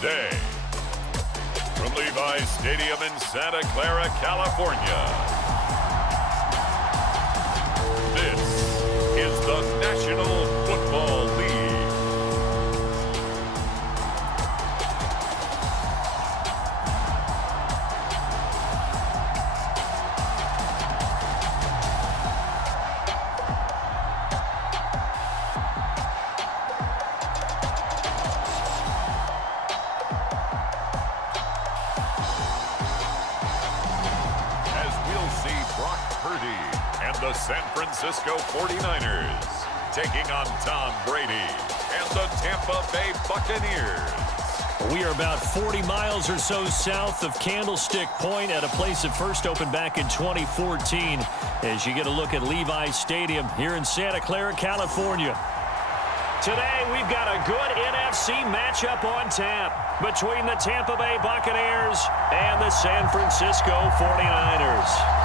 today. From Levi's Stadium in Santa Clara, California, this is the National Football League. The San Francisco 49ers taking on Tom Brady and the Tampa Bay Buccaneers. We are about 40 miles or so south of Candlestick Point at a place that first opened back in 2014 as you get a look at Levi's Stadium here in Santa Clara, California. Today, we've got a good NFC matchup on tap between the Tampa Bay Buccaneers and the San Francisco 49ers.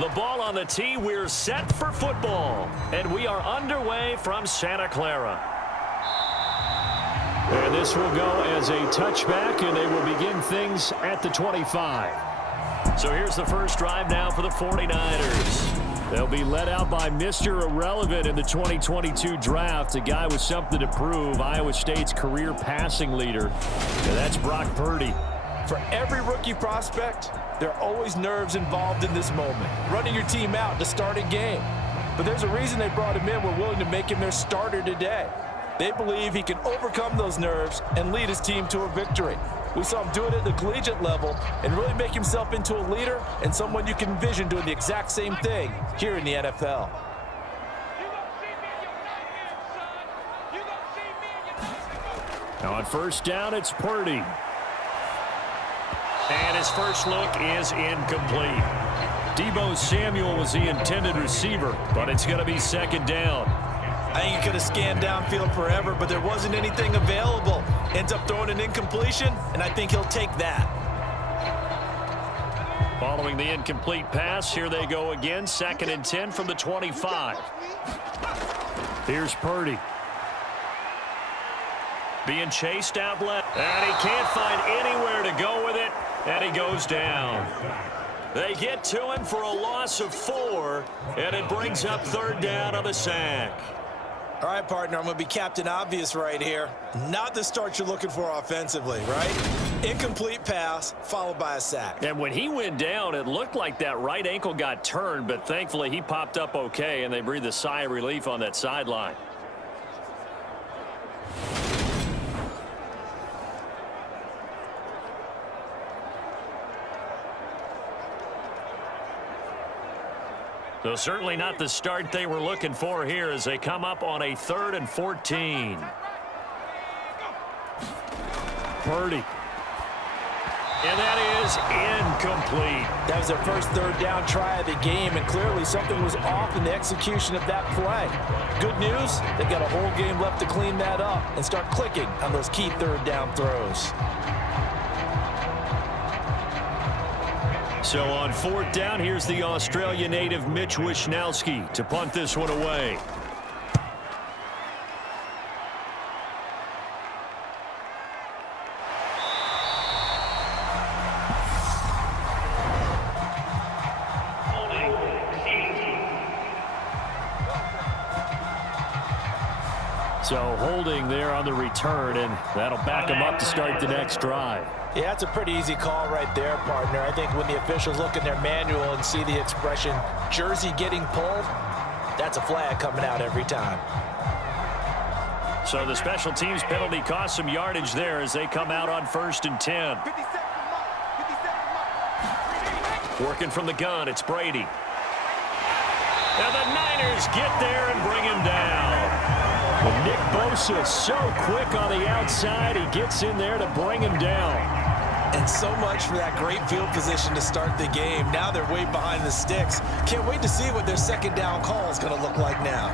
The ball on the tee, we're set for football. And we are underway from Santa Clara. And this will go as a touchback, and they will begin things at the 25. So here's the first drive now for the 49ers. They'll be led out by Mr. Irrelevant in the 2022 draft, a guy with something to prove, Iowa State's career passing leader. And that's Brock Purdy. For every rookie prospect, there are always nerves involved in this moment. Running your team out to start a game. But there's a reason they brought him in. We're willing to make him their starter today. They believe he can overcome those nerves and lead his team to a victory. We saw him do it at the collegiate level and really make himself into a leader and someone you can envision doing the exact same thing here in the NFL. Now on first down, it's Purdy. And his first look is incomplete. Deebo Samuel was the intended receiver, but it's going to be second down. I think he could have scanned downfield forever, but there wasn't anything available. Ends up throwing an incompletion, and I think he'll take that. Following the incomplete pass, here they go again. 2nd and 10 from the 25. Here's Purdy. Being chased out left. And he can't find anywhere to go with it. And he goes down. They get to him for a loss of 4. And it brings up 3rd down on the sack. All right, partner, I'm going to be Captain Obvious right here. Not the start you're looking for offensively, right? Incomplete pass followed by a sack. And when he went down, it looked like that right ankle got turned. But thankfully, he popped up okay. And they breathed a sigh of relief on that sideline. So certainly not the start they were looking for here as they come up on a 3rd and 14. Purdy. And that is incomplete. That was their first 3rd down try of the game, and clearly something was off in the execution of that play. Good news, they've got a whole game left to clean that up and start clicking on those key 3rd down throws. So on 4th down, here's the Australia native Mitch Wishnowsky to punt this one away. So holding there on the return, and that'll back them up to start the next drive. Yeah, that's a pretty easy call right there, partner. I think when the officials look in their manual and see the expression, jersey getting pulled, that's a flag coming out every time. So the special teams penalty cost some yardage there as they come out on 1st and 10. Working from the gun, it's Brady. And the Niners get there and bring him down. But Nick Bosa so quick on the outside, he gets in there to bring him down. And so much for that great field position to start the game. Now they're way behind the sticks. Can't wait to see what their second down call is going to look like now.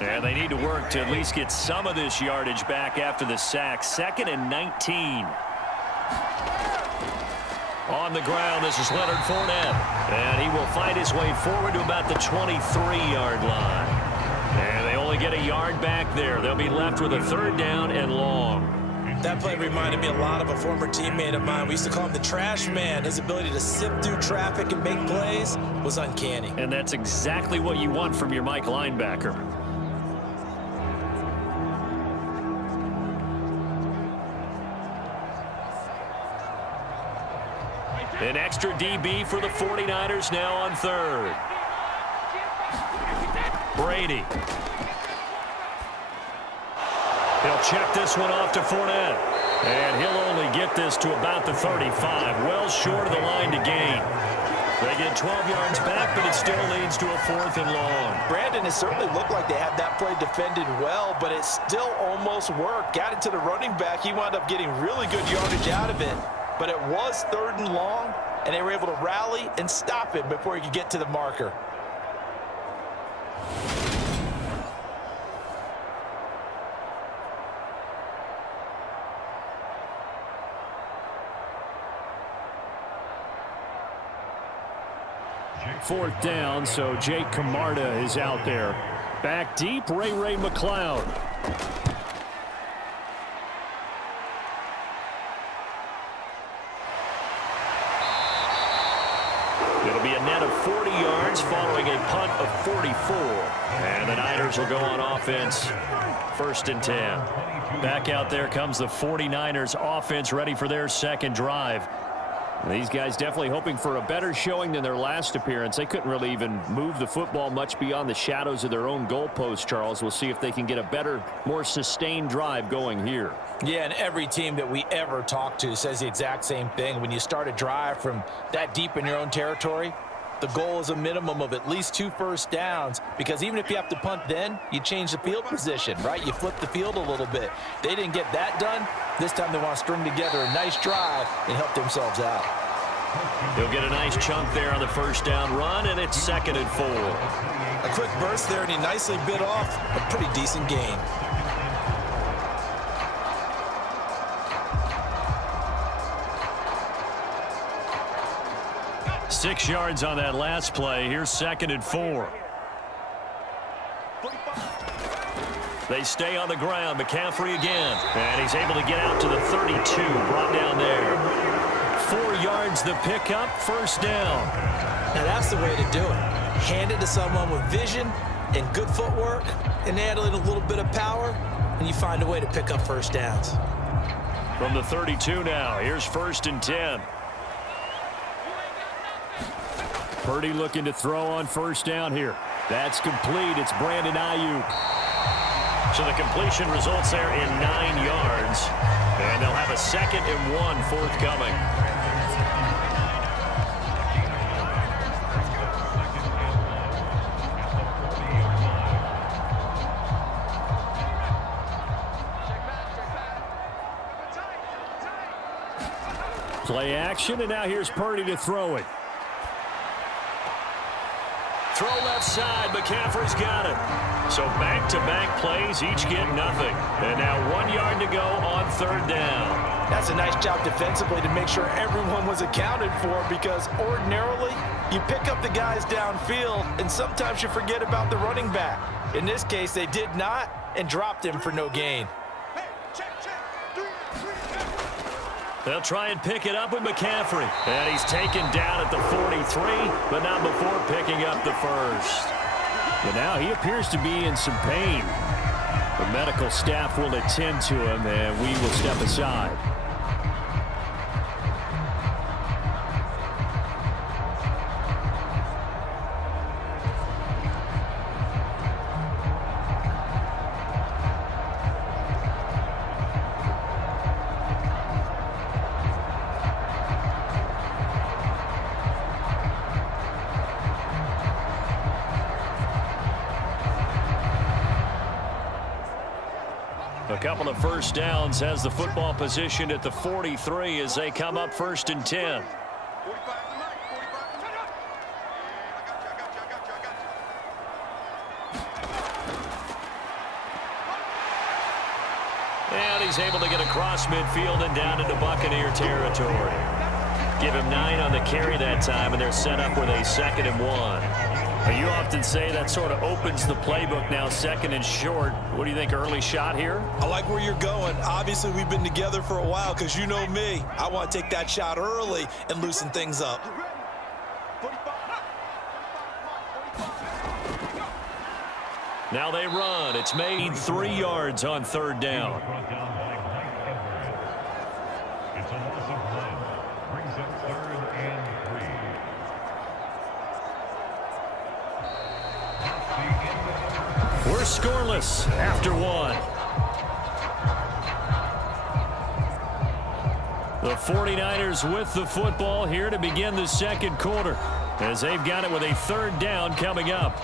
And they need to work to at least get some of this yardage back after the sack. 2nd and 19. On the ground, this is Leonard Fournette. And he will find his way forward to about the 23-yard line. And they only get a yard back there. They'll be left with a 3rd down and long. That play reminded me a lot of a former teammate of mine. We used to call him the trash man. His ability to sift through traffic and make plays was uncanny. And that's exactly what you want from your Mike linebacker. An extra DB for the 49ers now on 3rd. Brady. He'll check this one off to Fournette. And he'll only get this to about the 35. Well short of the line to gain. They get 12 yards back, but it still leads to a 4th and long. Brandon, it certainly looked like they had that play defended well, but it still almost worked. Got it to the running back. He wound up getting really good yardage out of it. But it was 3rd and long, and they were able to rally and stop it before he could get to the marker. Fourth down, so Jake Camarda is out there. Back deep, Ray McLeod. It'll be a net of 40 yards following a punt of 44. And the Niners will go on offense. 1st and 10. Back out there comes the 49ers offense ready for their second drive. These guys definitely hoping for a better showing than their last appearance. They couldn't really even move the football much beyond the shadows of their own goalpost, Charles. We'll see if they can get a better, more sustained drive going here. Yeah, and every team that we ever talk to says the exact same thing. When you start a drive from that deep in your own territory, the goal is a minimum of at least 2 first downs, because even if you have to punt then, you change the field position, right? You flip the field a little bit. They didn't get that done. This time they want to string together a nice drive and help themselves out. He'll get a nice chunk there on the 1st down run, and it's 2nd and 4. A quick burst there, and he nicely bit off a pretty decent gain. Six yards on that last play. Here's 2nd and 4. They stay on the ground. McCaffrey again. And he's able to get out to the 32. Brought down there. 4 yards the pickup. 1st down. Now that's the way to do it. Hand it to someone with vision and good footwork, and add in a little bit of power, and you find a way to pick up 1st downs. From the 32 now. Here's 1st and 10. Purdy looking to throw on 1st down here. That's complete. It's Brandon Ayuk. So the completion results there in 9 yards. And they'll have a 2nd and 1 forthcoming. Play action, and now here's Purdy to throw it. Throw left side. McCaffrey's got it. So back-to-back plays, each get nothing. And now 1 yard to go on 3rd down. That's a nice job defensively to make sure everyone was accounted for, because ordinarily you pick up the guys downfield and sometimes you forget about the running back. In this case, they did not and dropped him for no gain. They'll try and pick it up with McCaffrey. And he's taken down at the 43, but not before picking up the 1st. But now he appears to be in some pain. The medical staff will attend to him, and we will step aside. A couple of first downs, has the football positioned at the 43 as they come up 1st and 10. And he's able to get across midfield and down into Buccaneer territory. Give him 9 on the carry that time, and they're set up with a 2nd and 1. You often say that sort of opens the playbook now, 2nd and short. What do you think, early shot here? I like where you're going. Obviously, we've been together for a while because you know me. I want to take that shot early and loosen things up. Now they run. It's made 3 yards on 3rd down. It's a loss of 1. Brings up 3rd and 3. We're scoreless after 1. The 49ers with the football here to begin the 2nd quarter as they've got it with a 3rd down coming up.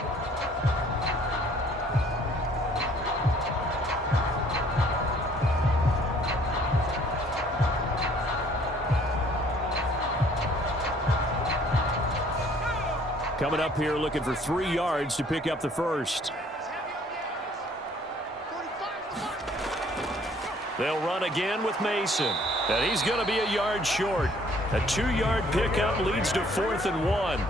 Coming up here looking for 3 yards to pick up the first. They'll run again with Mason. And he's going to be a yard short. A 2-yard pickup leads to 4th and 1.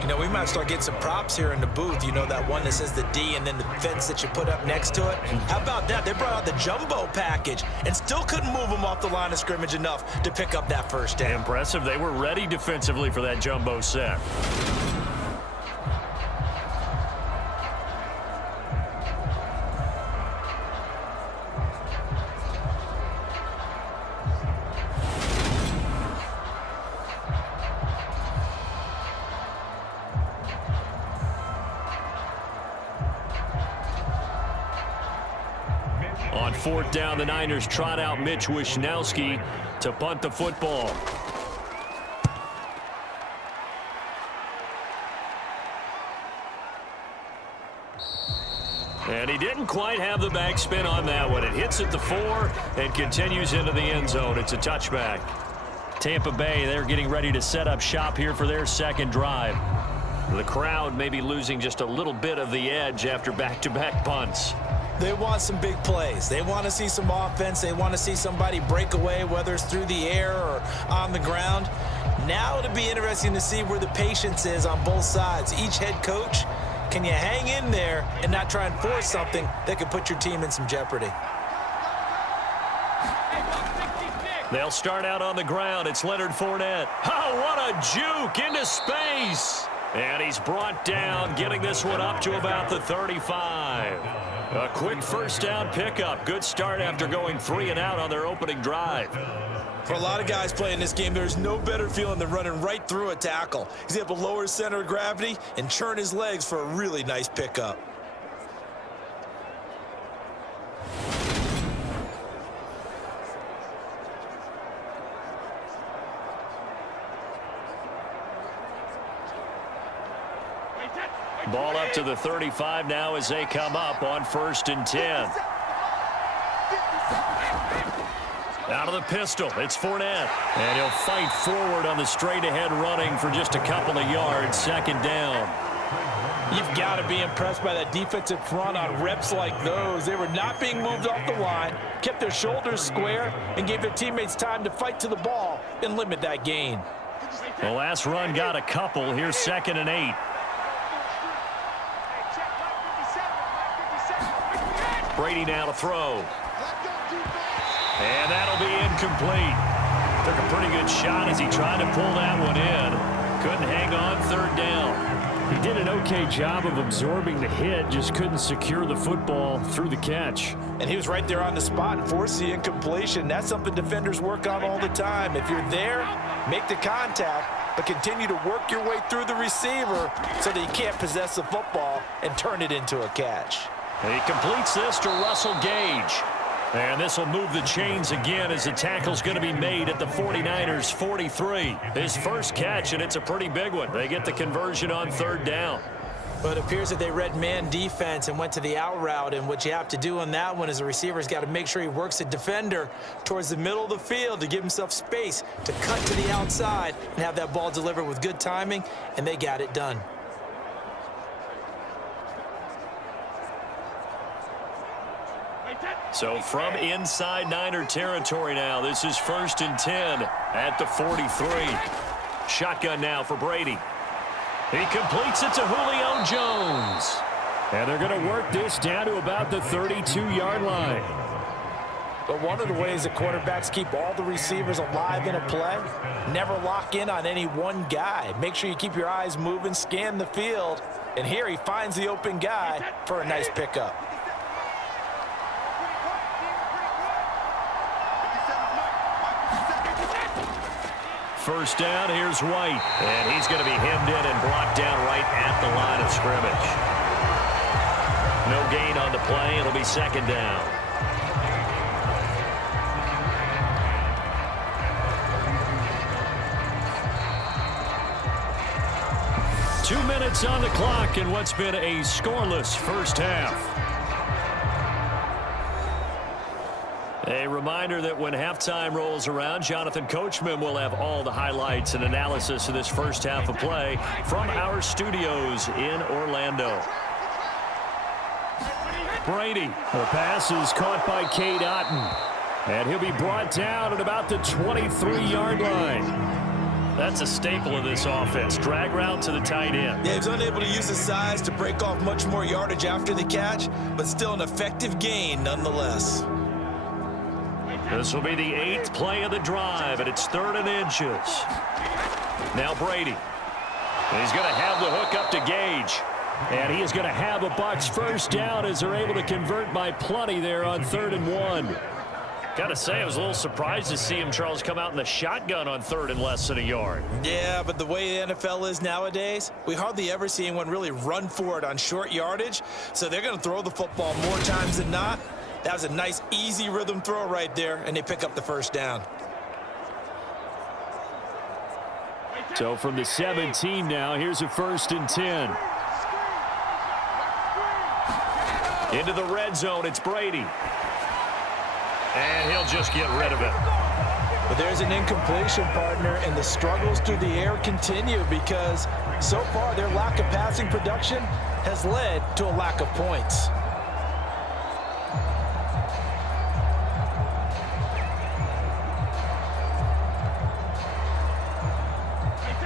You know, we might start getting some props here in the booth. You know, that one that says the D and then the fence that you put up next to it. How about that? They brought out the jumbo package and still couldn't move them off the line of scrimmage enough to pick up that first down. Impressive. They were ready defensively for that jumbo set. On 4th down, the Niners trot out Mitch Wishnowski to punt the football. And he didn't quite have the backspin on that one. It hits at the 4 and continues into the end zone. It's a touchback. Tampa Bay, they're getting ready to set up shop here for their 2nd drive. The crowd may be losing just a little bit of the edge after back-to-back punts. They want some big plays. They want to see some offense. They want to see somebody break away, whether it's through the air or on the ground. Now it'll be interesting to see where the patience is on both sides. Each head coach, can you hang in there and not try and force something that could put your team in some jeopardy? They'll start out on the ground. It's Leonard Fournette. Oh, what a juke into space. And he's brought down, getting this one up to about the 35. A quick first down pickup. Good start after going 3 and out on their opening drive. For a lot of guys playing this game, there's no better feeling than running right through a tackle. He's able to lower his center of gravity and churn his legs for a really nice pickup. Ball up to the 35 now as they come up on 1st and 10. Out of the pistol, it's Fournette. And he'll fight forward on the straight-ahead running for just a couple of yards. 2nd down. You've got to be impressed by that defensive front on reps like those. They were not being moved off the line, kept their shoulders square, and gave their teammates time to fight to the ball and limit that gain. The last run got a couple. Here's 2nd and 8. Brady now to throw. And that'll be incomplete. Took a pretty good shot as he tried to pull that one in. Couldn't hang on 3rd down. He did an okay job of absorbing the hit, just couldn't secure the football through the catch. And he was right there on the spot and forced the incompletion. That's something defenders work on all the time. If you're there, make the contact, but continue to work your way through the receiver so that you can't possess the football and turn it into a catch. He completes this to Russell Gage. And this will move the chains again as the tackle's going to be made at the 49ers 43. His first catch, and it's a pretty big one. They get the conversion on 3rd down. But it appears that they read man defense and went to the out route, and what you have to do on that one is the receiver's got to make sure he works the defender towards the middle of the field to give himself space to cut to the outside and have that ball delivered with good timing, and they got it done. So from inside Niner territory now, this is 1st and 10 at the 43. Shotgun now for Brady. He completes it to Julio Jones. And they're going to work this down to about the 32-yard line. But one of the ways that quarterbacks keep all the receivers alive in a play, never lock in on any one guy. Make sure you keep your eyes moving, scan the field. And here he finds the open guy for a nice pickup. First down, here's White. And he's going to be hemmed in and blocked down right at the line of scrimmage. No gain on the play. It'll be 2nd down. Two minutes on the clock in what's been a scoreless first half. A reminder that when halftime rolls around, Jonathan Coachman will have all the highlights and analysis of this first half of play from our studios in Orlando. Brady, the pass is caught by Cade Otton, and he'll be brought down at about the 23-yard line. That's a staple of this offense. Drag route to the tight end. Yeah, he was unable to use his size to break off much more yardage after the catch, but still an effective gain nonetheless. This will be the 8th play of the drive, and it's 3rd and inches. Now Brady. He's going to have the hook up to Gage. And he is going to have a Bucs first down as they're able to convert by plenty there on 3rd and 1. Got to say, I was a little surprised to see him, Charles, come out in the shotgun on 3rd and less than a yard. Yeah, but the way the NFL is nowadays, we hardly ever see anyone really run for it on short yardage. So they're going to throw the football more times than not. That was a nice, easy rhythm throw right there, and they pick up the first down. So from the 17 now, here's a 1st and 10. Into the red zone, it's Brady. And he'll just get rid of it. But there's an incompletion, partner, and the struggles through the air continue because so far their lack of passing production has led to a lack of points.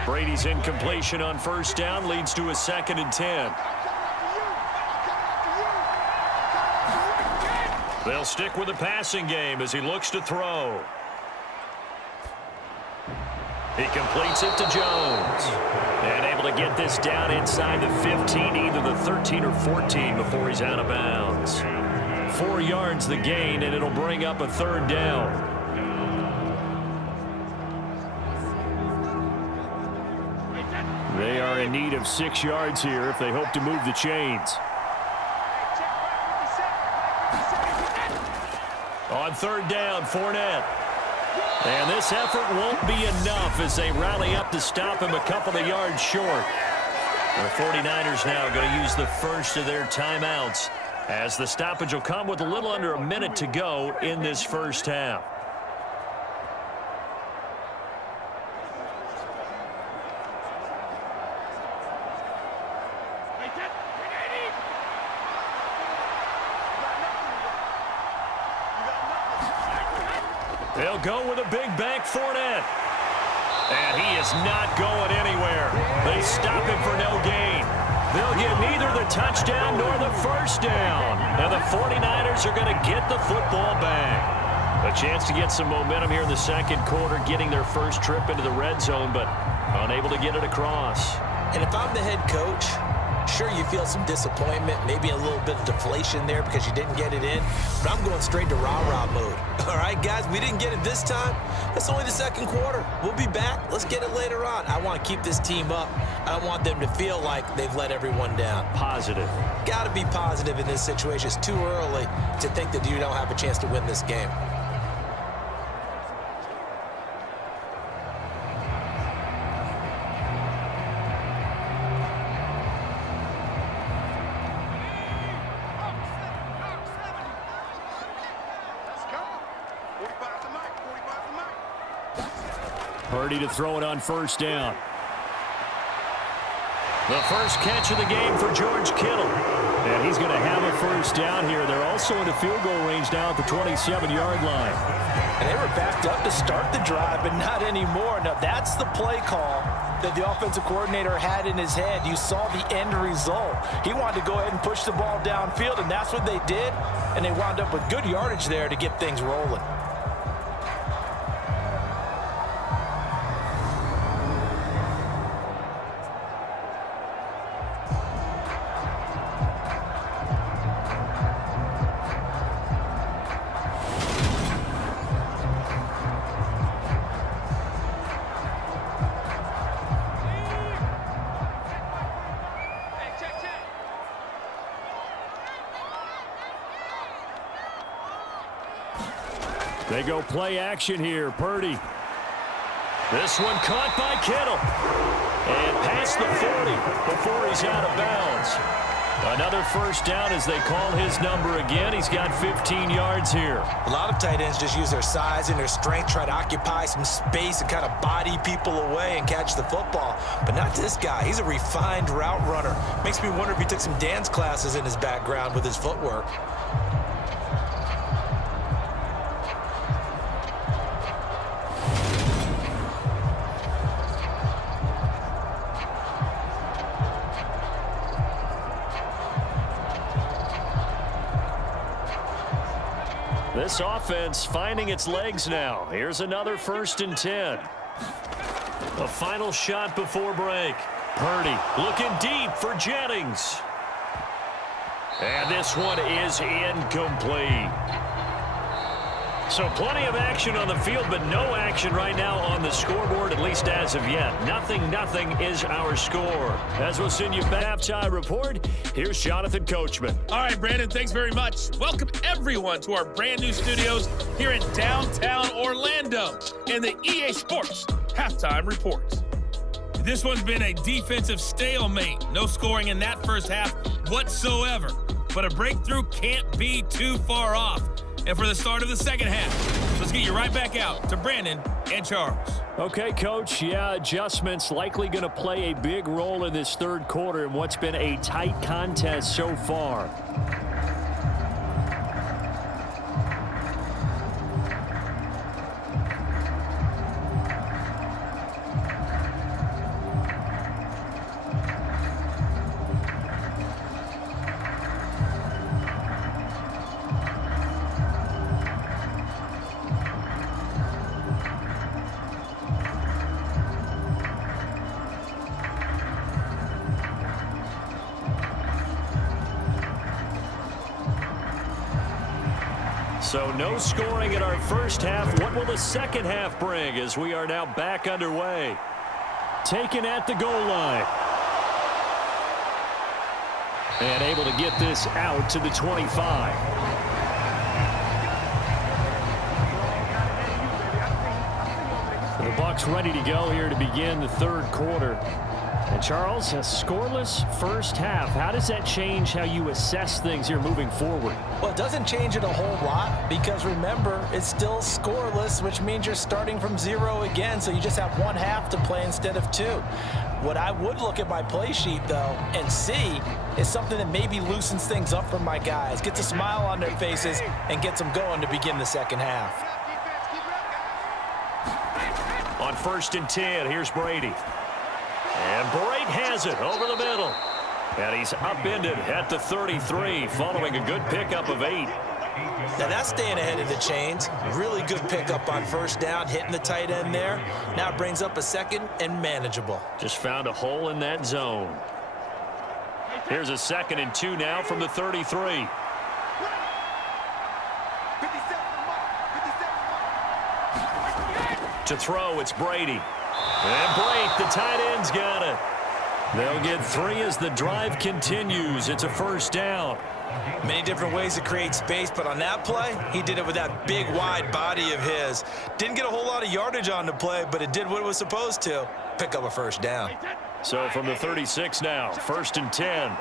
Brady's incompletion on first down leads to a 2nd and 10. They'll stick with the passing game as he looks to throw. He completes it to Jones. And able to get this down inside the 15, either the 13 or 14 before he's out of bounds. 4 yards the gain, and it'll bring up a 3rd down. They are in need of 6 yards here if they hope to move the chains. On 3rd down, Fournette. And this effort won't be enough as they rally up to stop him a couple of yards short. The 49ers now going to use the first of their timeouts as the stoppage will come with a little under a minute to go in this first half. They'll go with a big bank Fournette. And he is not going anywhere. They stop him for no gain. They'll get neither the touchdown nor the first down. And the 49ers are going to get the football back. A chance to get some momentum here in the second quarter, getting their first trip into the red zone, but unable to get it across. And if I'm the head coach, sure, you feel some disappointment, maybe a little bit of deflation there because you didn't get it in, but I'm going straight to rah-rah mode. All right, guys, we didn't get it this time. It's only the second quarter. We'll be back. Let's get it later on. I want to keep this team up. I don't want them to feel like they've let everyone down. Positive. Got to be positive in this situation. It's too early to think that you don't have a chance to win this game. Purdy to throw it on first down. The first catch of the game for George Kittle. And he's going to have a first down here. They're also in the field goal range now at the 27-yard line. And they were backed up to start the drive, but not anymore. Now, that's the play call that the offensive coordinator had in his head. You saw the end result. He wanted to go ahead and push the ball downfield, and that's what they did. And they wound up with good yardage there to get things rolling. They go play action here. Purdy. This one caught by Kittle. And past the 40 before he's out of bounds. Another first down as they call his number again. He's got 15 yards here. A lot of tight ends just use their size and their strength, try to occupy some space and kind of body people away and catch the football. But not this guy. He's a refined route runner. Makes me wonder if he took some dance classes in his background with his footwork. This offense finding its legs now. Here's another 1st and 10. A final shot before break. Purdy looking deep for Jennings. And this one is incomplete. So plenty of action on the field, but no action right now on the scoreboard, at least as of yet. Nothing is our score. As we'll send you back halftime report, here's Jonathan Coachman. All right, Brandon, thanks very much. Welcome, everyone, to our brand-new studios here in downtown Orlando in the EA Sports Halftime Report. This one's been a defensive stalemate. No scoring in that first half whatsoever. But a breakthrough can't be too far off. And for the start of the second half, let's get you right back out to Brandon and Charles. Okay, Coach. Yeah, adjustments likely going to play a big role in this third quarter in what's been a tight contest so far. So no scoring in our first half. What will the second half bring as we are now back underway? Taken at the goal line. And able to get this out to the 25. The Bucs ready to go here to begin the third quarter. And Charles, a scoreless first half. How does that change how you assess things here moving forward? Well, it doesn't change it a whole lot because remember, it's still scoreless, which means you're starting from 0 again, so you just have one half to play instead of 2. What I would look at my play sheet, though, and see is something that maybe loosens things up for my guys, gets a smile on their faces, and gets them going to begin the second half. On 1st and 10, here's Brady. And Brate has it over the middle. And he's upended at the 33 following a good pickup of 8. Now that's staying ahead of the chains. Really good pickup on first down, hitting the tight end there. Now it brings up a second and manageable. Just found a hole in that zone. Here's a 2nd and 2 now from the 33. To throw, it's Brady. And Brate, the tight end's got it. They'll get 3 as the drive continues. It's a first down. Many different ways to create space, but on that play, he did it with that big, wide body of his. Didn't get a whole lot of yardage on the play, but it did what it was supposed to. Pick up a first down. So from the 36 now, 1st and 10.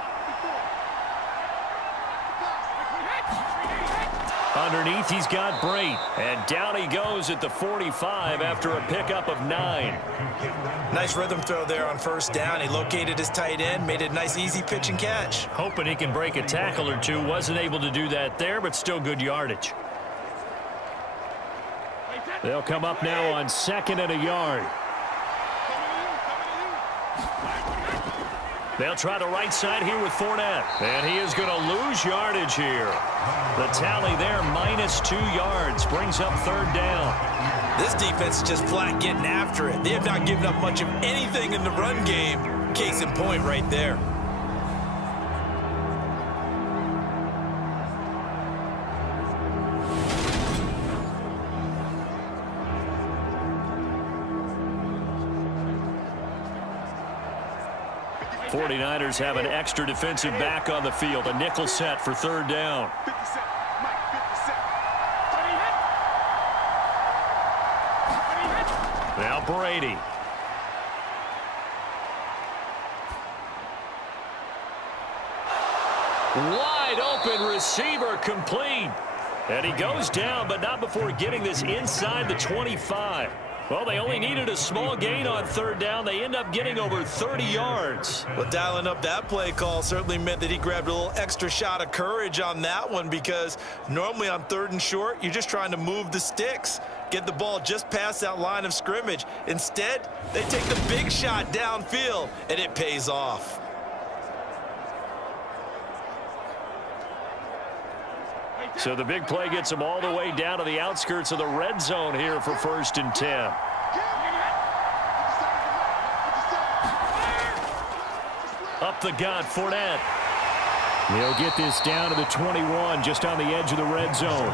Underneath, he's got Brate. And down he goes at the 45 after a pickup of 9. Nice rhythm throw there on first down. He located his tight end, made it a nice, easy pitch and catch. Hoping he can break a tackle or two. Wasn't able to do that there, but still good yardage. They'll come up now on 2nd and a yard. They'll try the right side here with Fournette. And he is going to lose yardage here. The tally there, -2 yards. Brings up 3rd down. This defense is just flat getting after it. They have not given up much of anything in the run game. Case in point right there. '49ers have an extra defensive back on the field. A nickel set for 3rd down. Now Brady. Wide open receiver complete. And he goes down, but not before getting this inside the 25. Well, they only needed a small gain on 3rd down. They end up getting over 30 yards. Well, dialing up that play call certainly meant that he grabbed a little extra shot of courage on that one, because normally on 3rd and short, you're just trying to move the sticks, get the ball just past that line of scrimmage. Instead, they take the big shot downfield, and it pays off. So the big play gets them all the way down to the outskirts of the red zone here for 1st and 10. Up the gut, Fournette. He'll get this down to the 21, just on the edge of the red zone.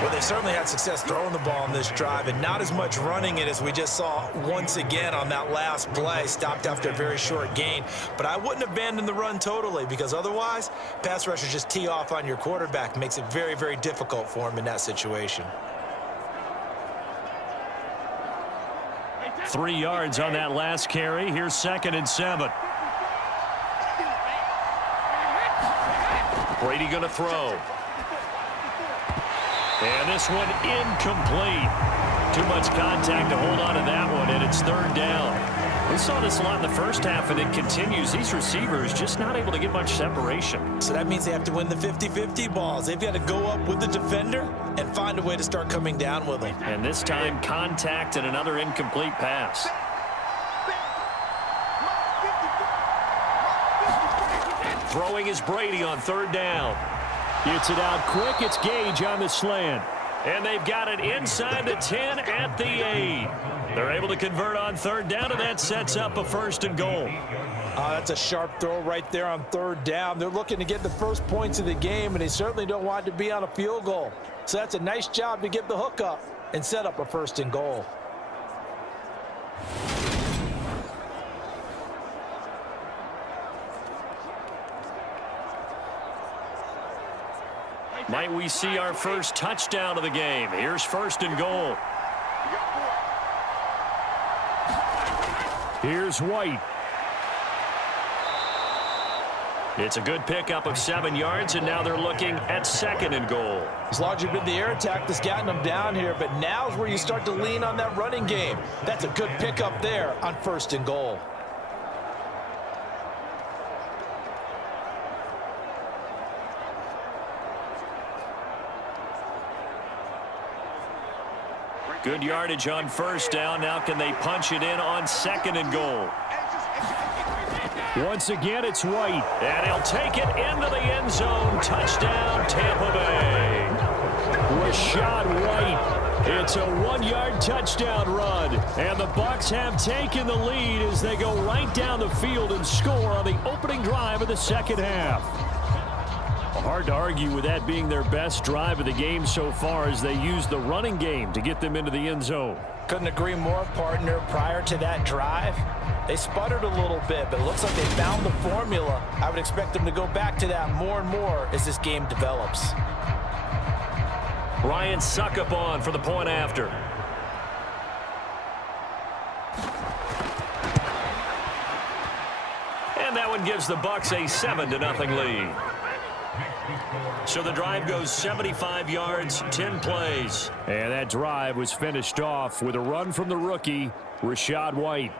Well, they certainly had success throwing the ball on this drive, and not as much running it as we just saw once again on that last play. Stopped after a very short gain. But I wouldn't abandon the run totally, because otherwise, pass rushers just tee off on your quarterback. Makes it very, very difficult for him in that situation. 3 yards on that last carry. Here's 2nd and 7. Brady going to throw. And this one incomplete. Too much contact to hold on to that one, and it's 3rd down. We saw this a lot in the first half, and it continues. These receivers just not able to get much separation. So that means they have to win the 50-50 balls. They've got to go up with the defender and find a way to start coming down with him. And this time, contact and another incomplete pass. Throwing is Brady on 3rd down. Gets it out quick. It's Gage on the slant. And they've got it inside the 10 at the 8. They're able to convert on 3rd down, and that sets up a 1st and goal. That's a sharp throw right there on 3rd down. They're looking to get the first points of the game, and they certainly don't want it to be on a field goal. So that's a nice job to get the hook up and set up a 1st and goal. Might we see our first touchdown of the game? Here's 1st and goal. Here's White. It's a good pickup of 7 yards, and now they're looking at 2nd and goal. It's largely been the air attack that's gotten them down here, but now's where you start to lean on that running game. That's a good pickup there on 1st and goal. Good yardage on 1st down. Now can they punch it in on 2nd and goal? Once again, it's White. And he'll take it into the end zone. Touchdown, Tampa Bay. Rashad White. It's a 1-yard touchdown run. And the Bucs have taken the lead as they go right down the field and score on the opening drive of the 2nd half. Hard to argue with that being their best drive of the game so far, as they use the running game to get them into the end zone. Couldn't agree more, partner. Prior to that drive, they sputtered a little bit, but it looks like they found the formula. I would expect them to go back to that more and more as this game develops. Ryan Suckup on for the point after. And that one gives the Bucs a 7-0 lead. So the drive goes 75 yards, 10 plays. And that drive was finished off with a run from the rookie, Rachaad White.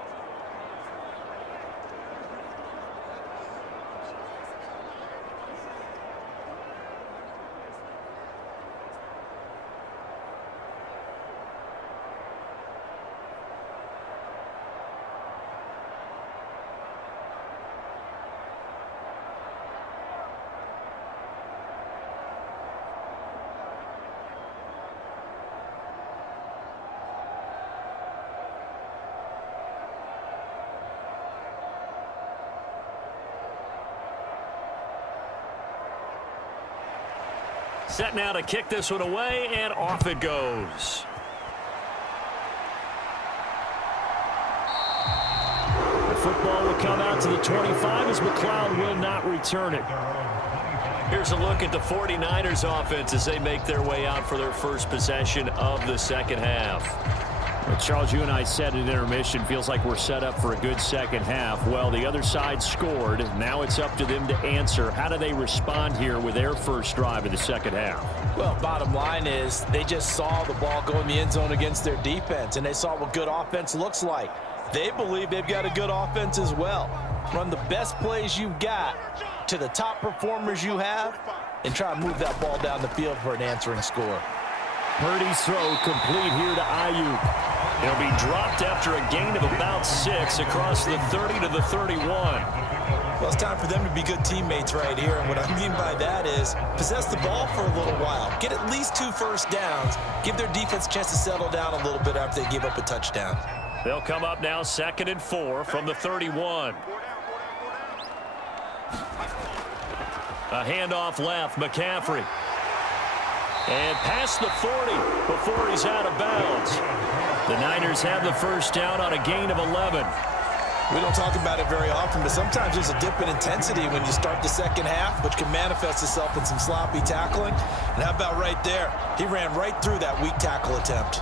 Set now to kick this one away, and off it goes. The football will come out to the 25 as McLeod will not return it. Here's a look at the 49ers offense as they make their way out for their first possession of the second half. Well, Charles, you and I said at intermission, feels like we're set up for a good second half. Well, the other side scored. Now it's up to them to answer. How do they respond here with their first drive of the second half? Well, bottom line is they just saw the ball go in the end zone against their defense, and they saw what good offense looks like. They believe they've got a good offense as well. Run the best plays you've got to the top performers you have and try to move that ball down the field for an answering score. Purdy's throw complete here to Ayuk. He'll be dropped after a gain of about 6 across the 30 to the 31. Well, it's time for them to be good teammates right here, and what I mean by that is possess the ball for a little while. Get at least 2 first downs. Give their defense a chance to settle down a little bit after they give up a touchdown. They'll come up now 2nd and 4 from the 31. A handoff left, McCaffrey. And past the 40 before he's out of bounds. The Niners have the first down on a gain of 11. We don't talk about it very often, but sometimes there's a dip in intensity when you start the second half, which can manifest itself in some sloppy tackling. And how about right there? He ran right through that weak tackle attempt.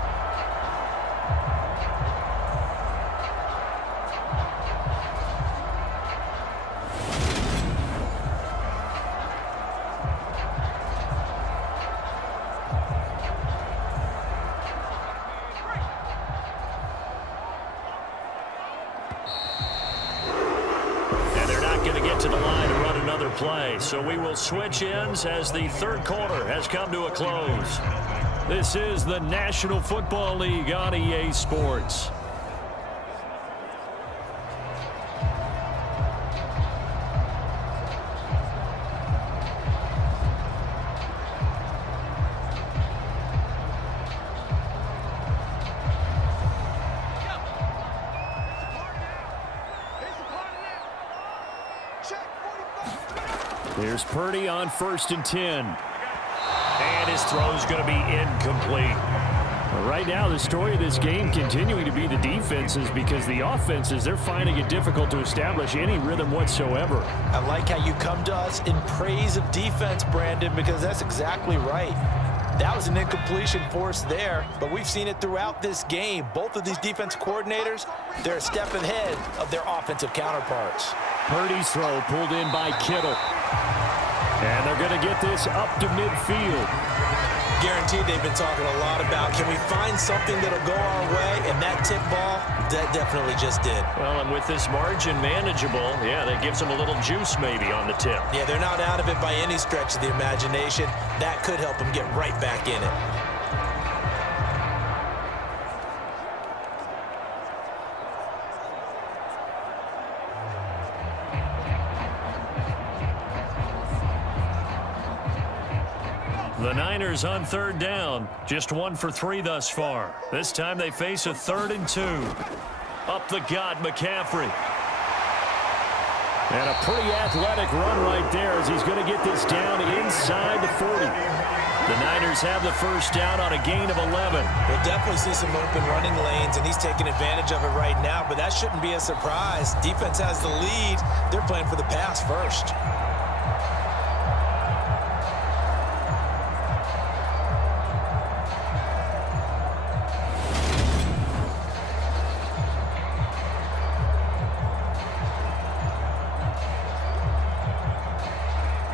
Play. So we will switch ends as the third quarter has come to a close. This is the National Football League on EA Sports. Here's Purdy on 1st and 10. And his throw is going to be incomplete. Well, right now, the story of this game continuing to be the defenses, because the offenses, they're finding it difficult to establish any rhythm whatsoever. I like how you come to us in praise of defense, Brandon, because that's exactly right. That was an incompletion forced there, but we've seen it throughout this game. Both of these defense coordinators, they're a step ahead of their offensive counterparts. Purdy's throw pulled in by Kittle. And they're going to get this up to midfield. Guaranteed they've been talking a lot about, can we find something that'll go our way? And that tip ball, that definitely just did. Well, and with this margin manageable, yeah, that gives them a little juice maybe on the tip. Yeah, they're not out of it by any stretch of the imagination. That could help them get right back in it. The Niners on 3rd down. Just 1 for 3 thus far. This time they face a 3rd and 2. Up the gut, McCaffrey. And a pretty athletic run right there as he's going to get this down inside the 40. The Niners have the first down on a gain of 11. We'll definitely see some open running lanes, and he's taking advantage of it right now, but that shouldn't be a surprise. Defense has the lead. They're playing for the pass first.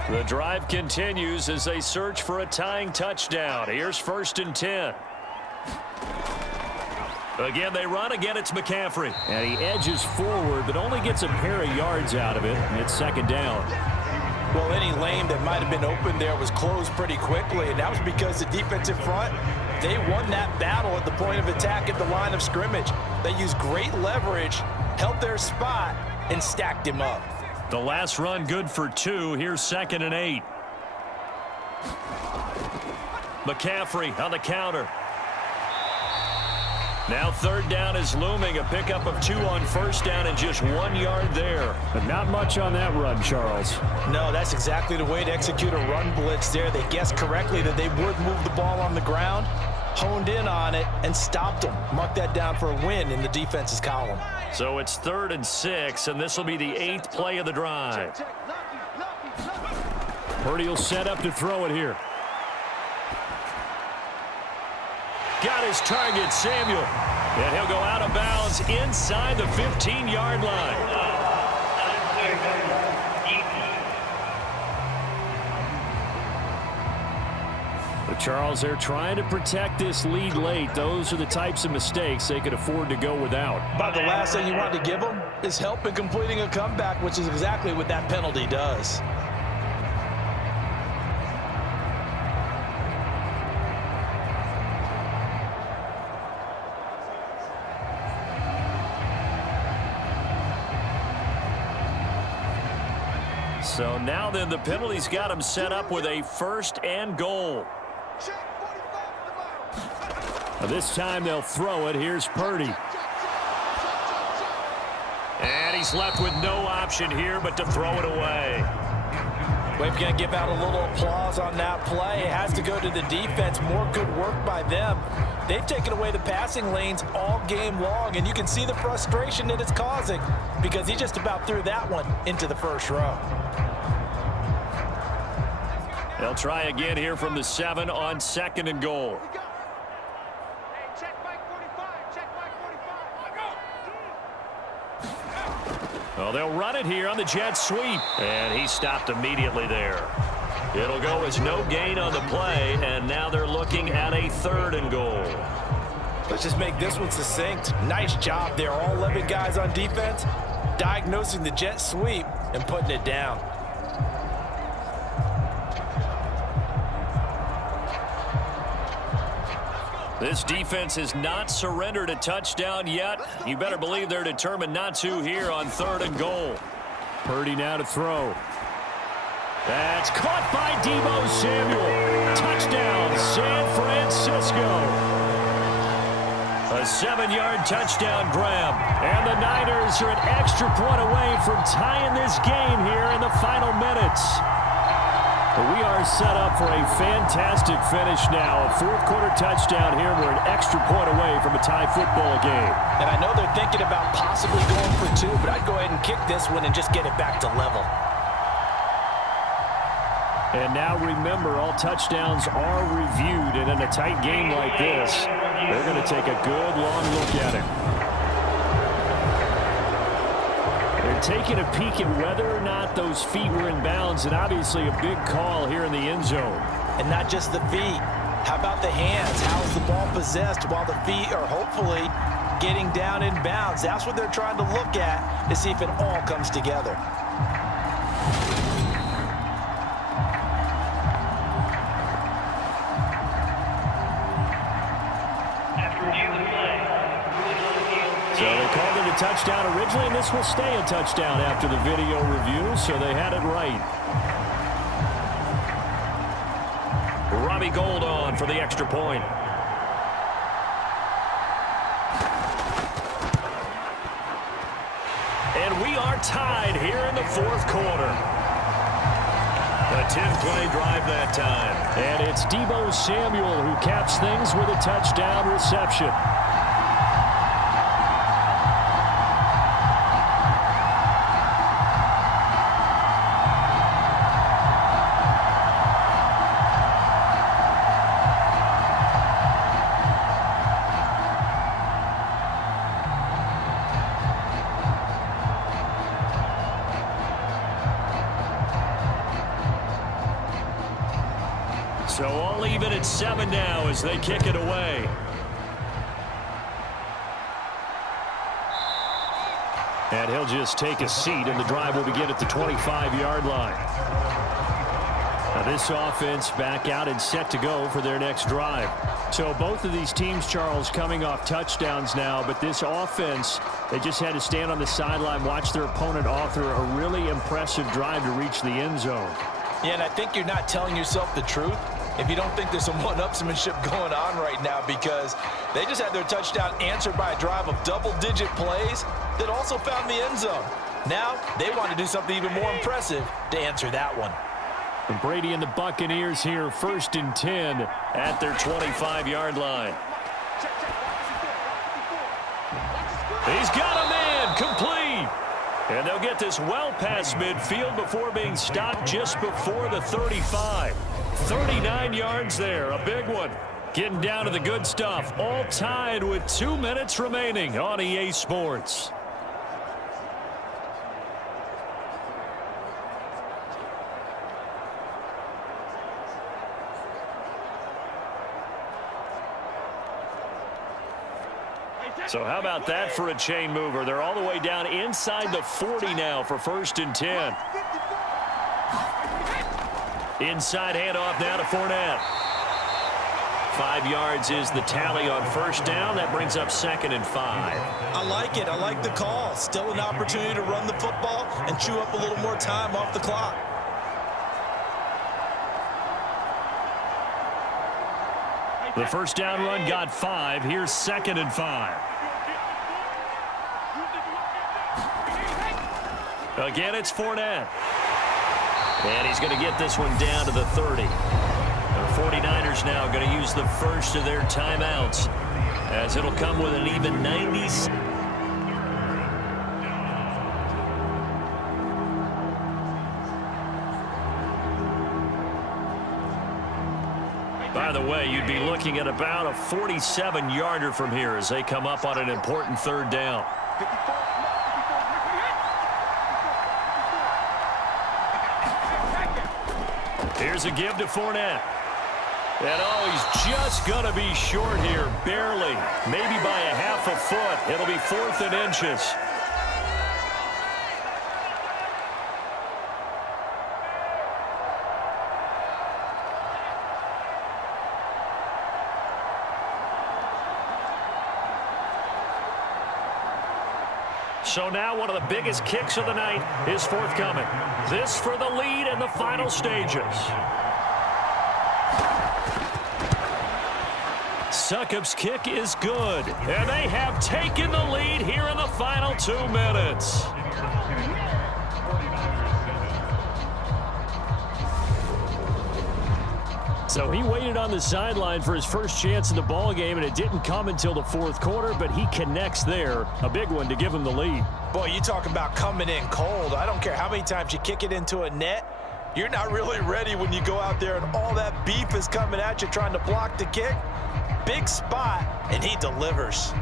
The drive continues as they search for a tying touchdown. Here's 1st and 10. Again, they run. Again, it's McCaffrey. And he edges forward, but only gets a pair of yards out of it. And it's 2nd down. Well, any lane that might have been open there was closed pretty quickly, and that was because the defensive front, they won that battle at the point of attack at the line of scrimmage. They used great leverage, held their spot, and stacked him up. The last run good for 2. Here's 2nd and 8. McCaffrey on the counter. Now 3rd down is looming. A pickup of 2 on 1st down and just 1 yard there. But not much on that run, Charles. No, that's exactly the way to execute a run blitz there. They guessed correctly that they would move the ball on the ground, honed in on it, and stopped them. Mark that down for a win in the defense's column. So it's 3rd and 6, and this will be the 8th play of the drive. Purdy will set up to throw it here. Got his target, Samuel. And he'll go out of bounds inside the 15-yard line. But Charles, they're trying to protect this lead late. Those are the types of mistakes they could afford to go without. But the last thing you want to give them is help in completing a comeback, which is exactly what that penalty does. So now then the penalty's got him set up with a 1st and goal. This time they'll throw it. Here's Purdy. And he's left with no option here but to throw it away. We're going to give out a little applause on that play. It has to go to the defense. More good work by them. They've taken away the passing lanes all game long, and you can see the frustration that it's causing because he just about threw that one into the 1st row. They'll try again here from the 7 on 2nd and goal. Well, they'll run it here on the jet sweep. And he stopped immediately there. It'll go as no gain on the play, and now they're looking at a 3rd and goal. Let's just make this one succinct. Nice job there. All 11 guys on defense diagnosing the jet sweep and putting it down. This defense has not surrendered a touchdown yet. You better believe they're determined not to here on 3rd and goal. Purdy now to throw. That's caught by Deebo Samuel. Touchdown, San Francisco. A 7-yard touchdown grab. And the Niners are an extra point away from tying this game here in the final minutes. We are set up for a fantastic finish now. A 4th quarter touchdown here. We're an extra point away from a tie football game. And I know they're thinking about possibly going for 2, but I'd go ahead and kick this one and just get it back to level. And now remember, all touchdowns are reviewed. And in a tight game like this, they're going to take a good long look at it. They're taking a peek at whether or not those feet were in bounds, and obviously a big call here in the end zone. And not just the feet. How about the hands? How's the ball possessed while the feet are hopefully getting down in bounds? That's what they're trying to look at to see if it all comes together. So they called it a touchdown originally, and this will stay a touchdown after the video review, so they had it right. Robbie Gould on for the extra point. And we are tied here in the 4th quarter. A 10-play drive that time. And it's Deebo Samuel who caps things with a touchdown reception. So all even at 7 now as they kick it away. And he'll just take a seat, and the drive will begin at the 25-yard line. Now this offense back out and set to go for their next drive. So both of these teams, Charles, coming off touchdowns now, but this offense, they just had to stand on the sideline, watch their opponent author a really impressive drive to reach the end zone. Yeah, and I think you're not telling yourself the truth if you don't think there's some one-upsmanship going on right now, because they just had their touchdown answered by a drive of double-digit plays that also found the end zone. Now they want to do something even more impressive to answer that one. And Brady and the Buccaneers here, 1st and 10 at their 25-yard line. He's got a man complete. And they'll get this well past midfield before being stopped just before the 35. 39 yards there, a big one. Getting down to the good stuff, all tied with 2 minutes remaining on EA Sports. So how about that for a chain mover? They're all the way down inside the 40 now for 1st and 10. Inside handoff now to Fournette. 5 yards is the tally on 1st down. That brings up 2nd and 5. I like it. I like the call. Still an opportunity to run the football and chew up a little more time off the clock. The 1st down run got 5. Here's 2nd and 5. Again, it's Fournette. And he's going to get this one down to the 30. The 49ers now going to use the first of their timeouts, as it'll come with an even 90. By the way, you'd be looking at about a 47-yarder from here as they come up on an important 3rd down. Here's a give to Fournette. And oh, he's just going to be short here, barely. Maybe by a half a foot. It'll be 4th and inches. So now one of the biggest kicks of the night is forthcoming. This for the lead in the final stages. Succop's kick is good. And they have taken the lead here in the final 2 minutes. So he waited on the sideline for his first chance in the ball game, and it didn't come until the 4th quarter, but he connects there. A big one to give him the lead. Boy, you talk about coming in cold. I don't care how many times you kick it into a net. You're not really ready when you go out there and all that beef is coming at you trying to block the kick. Big spot, and he delivers.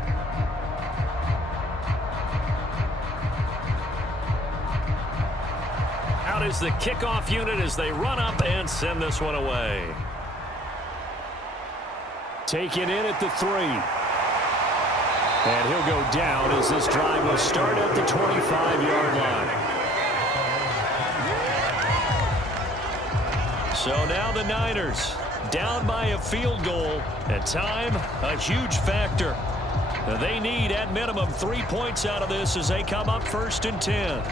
Out is the kickoff unit as they run up and send this one away. Taken in at the 3. And he'll go down as this drive will start at the 25-yard line. So now the Niners down by a field goal. At time, a huge factor. They need at minimum 3 points out of this as they come up 1st and 10.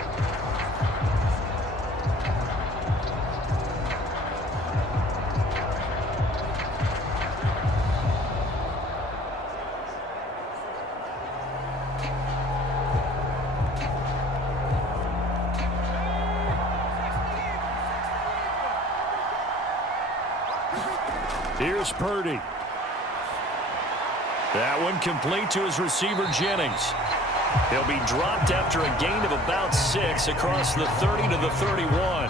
Here's Purdy. That one complete to his receiver, Jennings. He'll be dropped after a gain of about 6 across the 30 to the 31.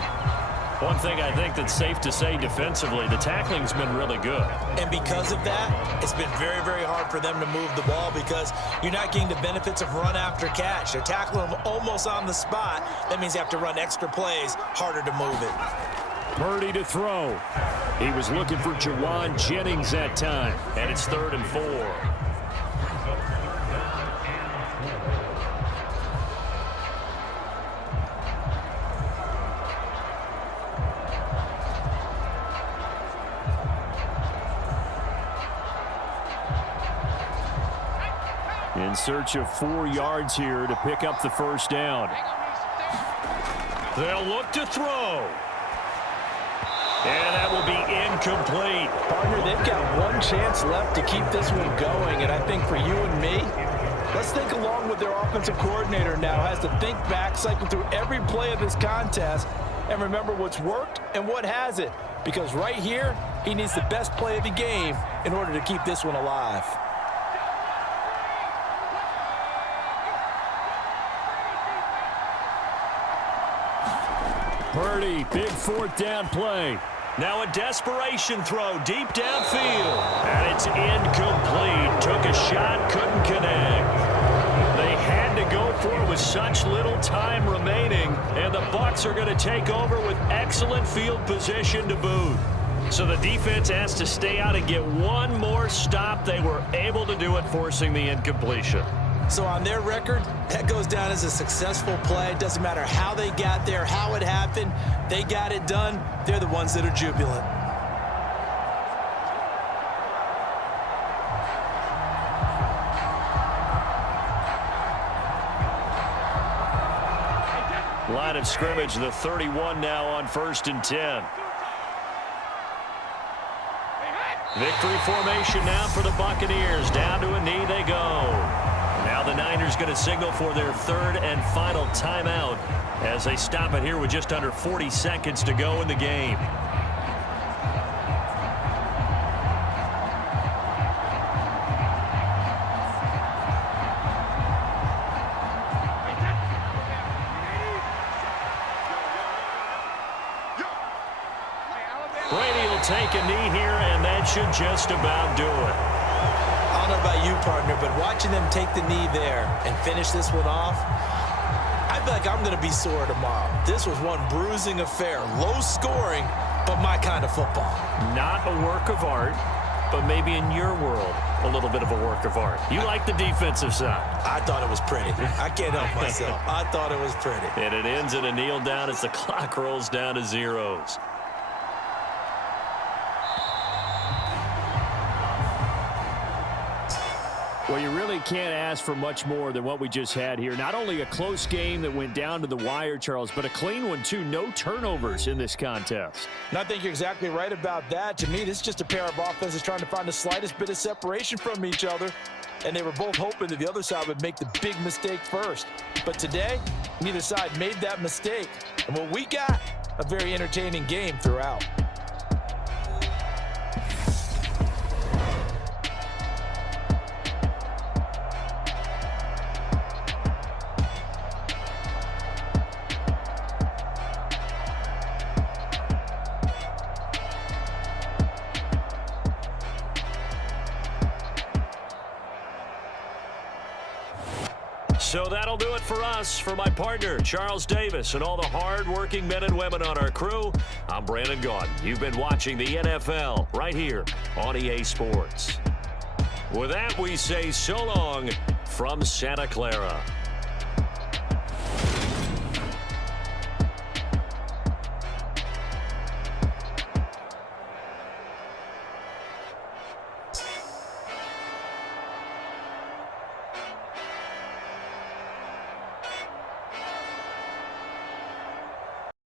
One thing I think that's safe to say defensively, the tackling's been really good. And because of that, it's been very, very hard for them to move the ball because you're not getting the benefits of run after catch. They're tackling them almost on the spot. That means you have to run extra plays, harder to move it. Purdy to throw. He was looking for Jawan Jennings that time. And it's 3rd and 4. In search of 4 yards here to pick up the first down. They'll look to throw. And that will be incomplete. Partner, they've got one chance left to keep this one going, and I think for you and me, let's think along with their offensive coordinator now. Has to think back, cycle through every play of this contest, and remember what's worked and what hasn't. Because right here, he needs the best play of the game in order to keep this one alive. Purdy, big 4th down play. Now a desperation throw deep downfield. And it's incomplete. Took a shot, couldn't connect. They had to go for it with such little time remaining. And the Bucs are going to take over with excellent field position to boot. So the defense has to stay out and get one more stop. They were able to do it, forcing the incompletion. So on their record, that goes down as a successful play. It doesn't matter how they got there, how it happened. They got it done. They're the ones that are jubilant. Line of scrimmage, the 31 now on 1st and 10. Victory formation now for the Buccaneers. Down to a knee they go. Now the Niners going to signal for their 3rd and final timeout as they stop it here with just under 40 seconds to go in the game. Brady will take a knee here, and that should just about do it. I don't know about you, partner, but watching them take the knee there and finish this one off, I feel like I'm going to be sore tomorrow. This was one bruising affair. Low scoring, but my kind of football. Not a work of art, but maybe in your world, a little bit of a work of art. You like the defensive side. I thought it was pretty. I can't help myself. I thought it was pretty. And it ends in a kneel down as the clock rolls down to zeros. Well, you really can't ask for much more than what we just had here. Not only a close game that went down to the wire, Charles, but a clean one, too. No turnovers in this contest. And I think you're exactly right about that. To me, this is just a pair of offenses trying to find the slightest bit of separation from each other. And they were both hoping that the other side would make the big mistake first. But today, neither side made that mistake. And what we got, a very entertaining game throughout. So that'll do it for us. For my partner, Charles Davis, and all the hard-working men and women on our crew, I'm Brandon Gaudin. You've been watching the NFL right here on EA Sports. With that, we say so long from Santa Clara.